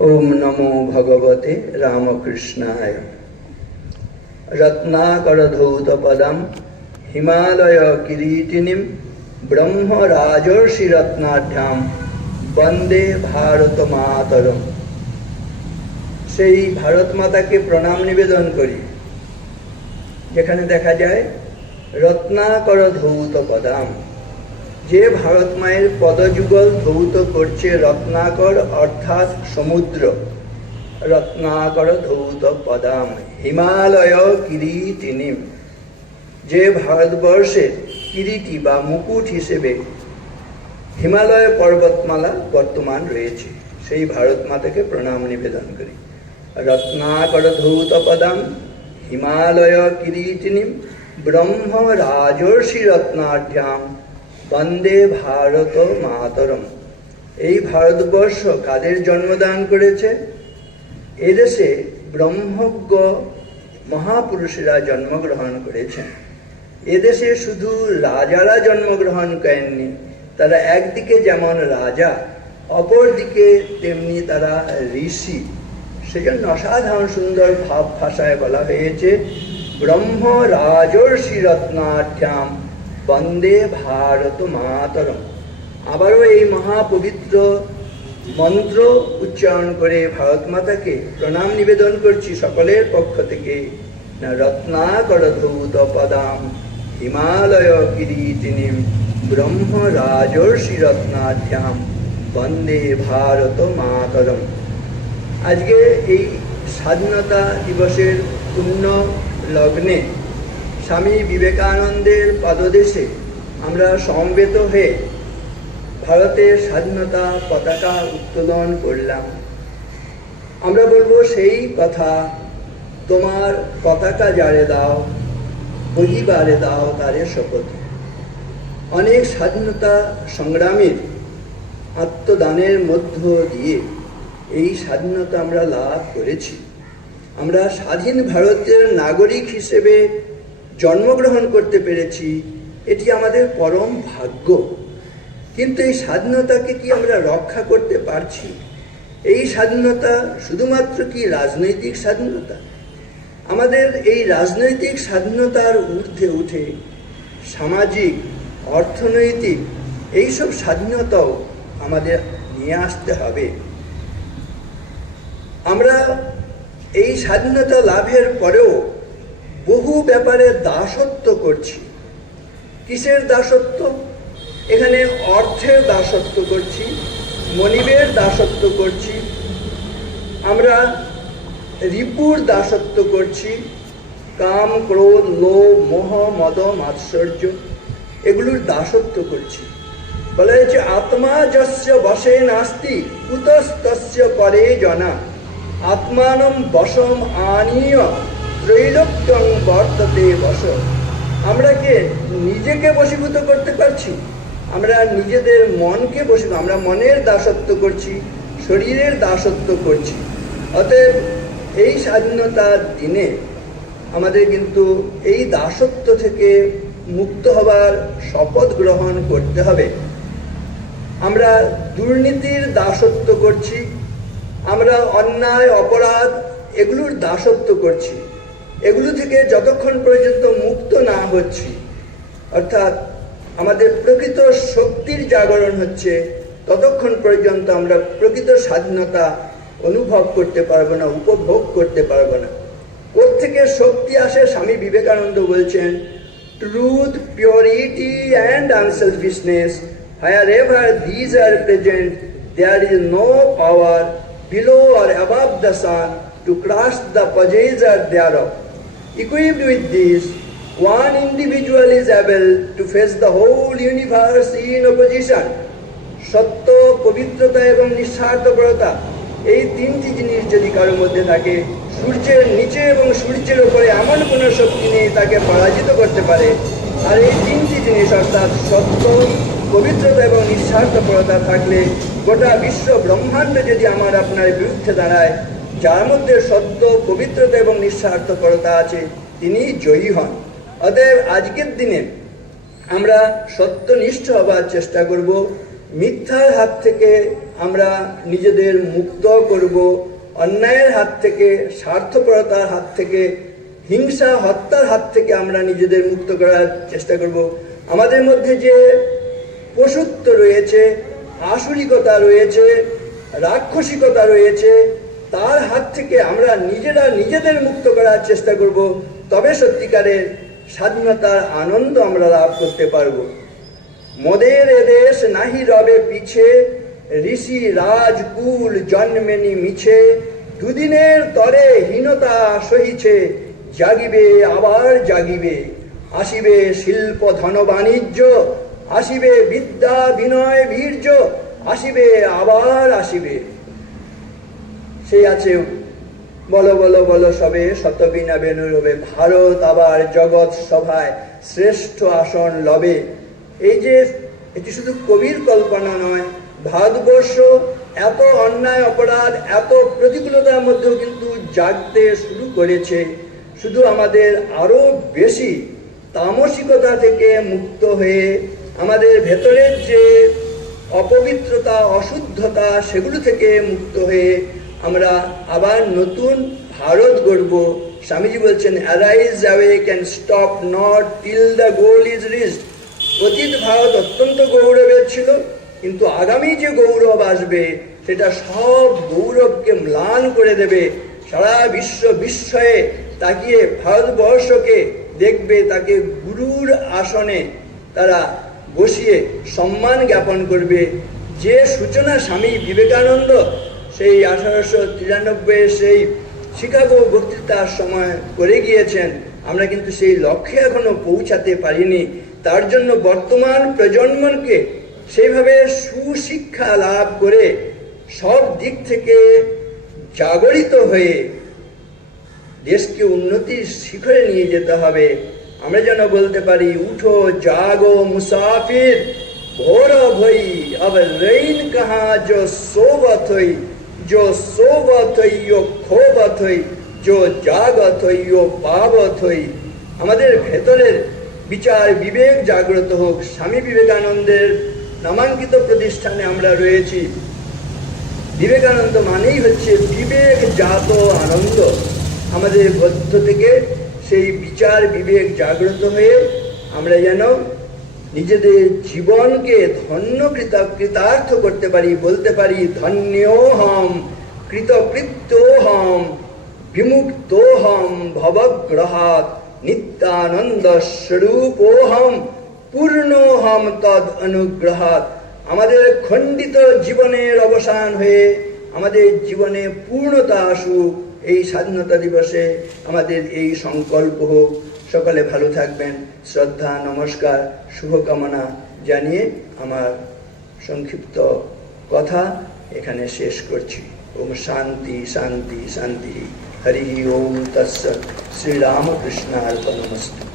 ওম নমো ভগবতে রামকৃষ্ণায়। রত্নাকরধৌত পদম হিমালয় কিরীটিনীম ব্রহ্ম রাজর্ষি রত্নাঢ্যাম বন্দে ভারত মাতরম সেই ভারত মাতাকে প্রণাম নিবেদন করি। যেখানে দেখা যায় রত্নাকর ধৌত পদাম যে ভারত মায়ের পদযুগল ধৌত করছে রত্নাকর অর্থাৎ সমুদ্র। রত্নাকর ধৌত পদাম, হিমালয় কিরীটিনীম। যে ভারতবর্ষের কিরিটি বা মুকুট হিসেবে হিমালয় পর্বতমালা বর্তমান রয়েছে, সেই ভারত মাতাকে প্রণাম নিবেদন করি। রত্নাকর ধৌত পদাম, হিমালয় কিরীটিনীম, ব্রহ্ম রাজর্ষি রত্নাঢ্যাম বন্দে ভারত মাতরম। এই ভারতবর্ষ কাদের জন্মদান করেছে? এদেশে ব্রহ্মজ্ঞ মহাপুরুষেরা জন্মগ্রহণ করেছেন। এদেশে শুধু রাজারা জন্মগ্রহণ করেননি, তারা একদিকে যেমন রাজা, অপরদিকে তেমনি তারা ঋষি। সেজন্য অসাধারণ সুন্দর ভাব ভাষায় বলা হয়েছে ব্রহ্ম রাজর্ষি রত্নাঢ্যাম বন্দে ভারত মাতরম আবারও এই মহাপবিত্র মন্ত্র উচ্চারণ করে ভারত মাতাকে প্রণাম নিবেদন করছি সকলের পক্ষ থেকে। না রত্নাকর ধৌত পদাম হিমালয় কিরীটিনীম ব্রহ্ম রাজর্ষি রত্নাঢ্যাম বন্দে ভারত মাতরম আজকে এই স্বাধীনতা দিবসের পূর্ণ লগ্নে স্বামী বিবেকানন্দের পদদেশে আমরা সমবেত হয়ে ভারতের স্বাধীনতা পতাকা উত্তোলন করলাম। আমরা বলব, সেই কথা তোমার পতাকা জারে দাও, বহিবারে দাও তারে শপথ। অনেক স্বাধীনতা সংগ্রামীর আত্মদানের মধ্য দিয়ে এই স্বাধীনতা আমরা লাভ করেছি। আমরা স্বাধীন ভারতের নাগরিক হিসেবে জন্মগ্রহণ করতে পেরেছি, এটি আমাদের পরম ভাগ্য। কিন্তু এই স্বাধীনতাকে কি আমরা রক্ষা করতে পারছি? এই স্বাধীনতা শুধুমাত্র কি রাজনৈতিক স্বাধীনতা? আমাদের এই রাজনৈতিক স্বাধীনতার ঊর্ধ্বে উঠে সামাজিক, অর্থনৈতিক এইসব স্বাধীনতাও আমাদের নিয়ে আসতে হবে। আমরা এই স্বাধীনতা লাভের পরেও বহু ব্যাপারে দাসত্ব করছি। কিসের দাসত্ব? এখানে অর্থের দাসত্ব করছি, মনিবের দাসত্ব করছি, আমরা রিপুর দাসত্ব করছি, কাম, ক্রোধ, লোভ, মোহ মদ মাৎসর্য এগুলোর দাসত্ব করছি। বলা হয়েছে, আত্মা যস্য বসে নাস্তি কুতস্তস্য পরে জনা, আত্মানম বশম আনীয় ত্রৈলোক্যং বর্ততে বস। আমরা কে নিজেকে বশীভূত করতে পারছি? আমরা নিজেদের মনকে বসীভূত আমরা মনের দাসত্ব করছি, শরীরের দাসত্ব করছি। অতএব এই স্বাধীনতার দিনে আমাদের কিন্তু এই দাসত্ব থেকে মুক্ত হবার শপথ গ্রহণ করতে হবে। আমরা দুর্নীতির দাসত্ব করছি, আমরা অন্যায়, অপরাধ এগুলোর দাসত্ব করছি। এগুলো থেকে যতক্ষণ পর্যন্ত মুক্ত না হচ্ছি, অর্থাৎ আমাদের প্রকৃত শক্তির জাগরণ হচ্ছে, ততক্ষণ পর্যন্ত আমরা প্রকৃত স্বাধীনতা অনুভব করতে পারব না, উপভোগ করতে পারব না। থেকে শক্তি আসে স্বামী বিবেকানন্দ বলছেন truth purity and unselfishness wherever these are present there is no power below or above the sun to crush the possessor thereof Equipped with this, one individual is able to face the whole universe in opposition. সত্য পবিত্রতা এবং নিঃস্বার্থপরতা এই তিনটি জিনিস যদি কারোর মধ্যে থাকে সূর্যের নিচে এবং সূর্যের উপরে এমন কোনো শক্তি নেই তাকে পরাজিত করতে পারে আর এই তিনটি জিনিস অর্থাৎ সত্য পবিত্রতা এবং নিঃস্বার্থপরতা থাকলে গোটা বিশ্ব ব্রহ্মাণ্ড যদি আমার আপনার বিরুদ্ধে দাঁড়ায় যার মধ্যে সত্য, পবিত্রতা এবং নিঃস্বার্থপরতা আছে, তিনি জয়ী হন। অতএব আজকের দিনে আমরা সত্যনিষ্ঠ হবার চেষ্টা করব, মিথ্যার হাত থেকে আমরা নিজেদের মুক্ত করব, অন্যায়ের হাত থেকে, স্বার্থপরতার হাত থেকে, হিংসা, হত্যার হাত থেকে আমরা নিজেদের মুক্ত করার চেষ্টা করব। আমাদের মধ্যে যে পশুত্ব রয়েছে, আসরিকতা রয়েছে, রাক্ষসিকতা রয়েছে, তার থেকে আমরা নিজেরা নিজেদের মুক্ত করার চেষ্টা করব, তবে সত্যিকারের স্বাধীনতার আনন্দ আমরা লাভ করতে পারব। মদের এদেশ নাহি রবে পিছে, ঋষি রাজকুল জন্মেনি মিছে। দুদিনের তরে হীনতা সহিছে, জাগিবে আবার জাগিবে। আসিবে শিল্প ধন বাণিজ্য, আসিবে বিদ্যা বিনয় বীর্য, আসিবে আবার আসিবে। সেই আছে বলো বলো বলো সবে শতবিনা বেনু রবে ভারত আবার জগৎ সভায় শ্রেষ্ঠ আসন লবে। এই যে, এটি শুধু কবির কল্পনা নয়, ভারতবর্ষ এত অন্যায় অপরাধ, এত প্রতিকূলতার মধ্যেও কিন্তু জাগতে শুরু করেছে। শুধু আমাদের আরও বেশি তামসিকতা থেকে মুক্ত হয়ে আমাদের ভেতরের যে অপবিত্রতা, অশুদ্ধতা, সেগুলো থেকে মুক্ত হয়ে আমরা আবার নতুন ভারত গড়ব। স্বামীজি বলছেন arise awake can stop not till the goal is reached অতীত ভারত অত্যন্ত গৌরবের ছিল, কিন্তু আগামী যে গৌরব আসবে, সেটা সব গৌরবকে ম্লান করে দেবে। সারা বিশ্ব বিস্ময়ে তাকিয়ে ভারতবর্ষকে দেখবে, তাকে গুরুর আসনে তারা বসিয়ে সম্মান জ্ঞাপন করবে। যে সূচনা স্বামী বিবেকানন্দ সেই আঠারোশো তিরানব্বই সেই শিকাগো বক্তৃতার সময় করে গিয়েছেন। আমরা কিন্তু সেই লক্ষ্যে এখনও পৌঁছাতে পারিনি। তার জন্য বর্তমান প্রজন্মকে সেইভাবে সুশিক্ষা লাভ করে সব দিক থেকে জাগরিত হয়ে দেশকে উন্নতির শিখরে নিয়ে যেতে হবে। আমরা যেন বলতে পারি, উঠো, জাগো, মুসাফির ভোর ভই আবার রেইন কাহা জো সোবত হই। જો સોવા થઈ યો ক্ষোভা থই যো জাগা থই ও পাবা থই আমাদের ভেতরের বিচার, বিবেক জাগ্রত হোক, স্বামী বিবেকানন্দের নামাঙ্কিত প্রতিষ্ঠানে আমরা রয়েছি। বিবেকানন্দ মানেই হচ্ছে বিবেক জাত আনন্দ। আমাদের মধ্য থেকে সেই বিচার, বিবেক জাগ্রত হয়ে আমরা যেন নিজেদের জীবনকে ধন্য কৃত, কৃতার্থ করতে পারি, বলতে পারি, ধন্যোহম, কৃতকৃত্যোহম, বিমুক্তোহম ভবগ্রহাত নিত্যানন্দ স্বরূপোহম পূর্ণোহম তদ অনুগ্রহাত আমাদের খণ্ডিত জীবনের অবসান হয়ে আমাদের জীবনে পূর্ণতা আসুক, এই স্বাধীনতা দিবসে আমাদের এই সংকল্প হোক। সকলে ভালো থাকবেন। শ্রদ্ধা, নমস্কার, শুভকামনা জানিয়ে আমার সংক্ষিপ্ত কথা এখানে শেষ করছি। ওম শান্তি শান্তি শান্তি। হরি ওম তৎসৎ। শ্রীরামকৃষ্ণার্পণমস্তু।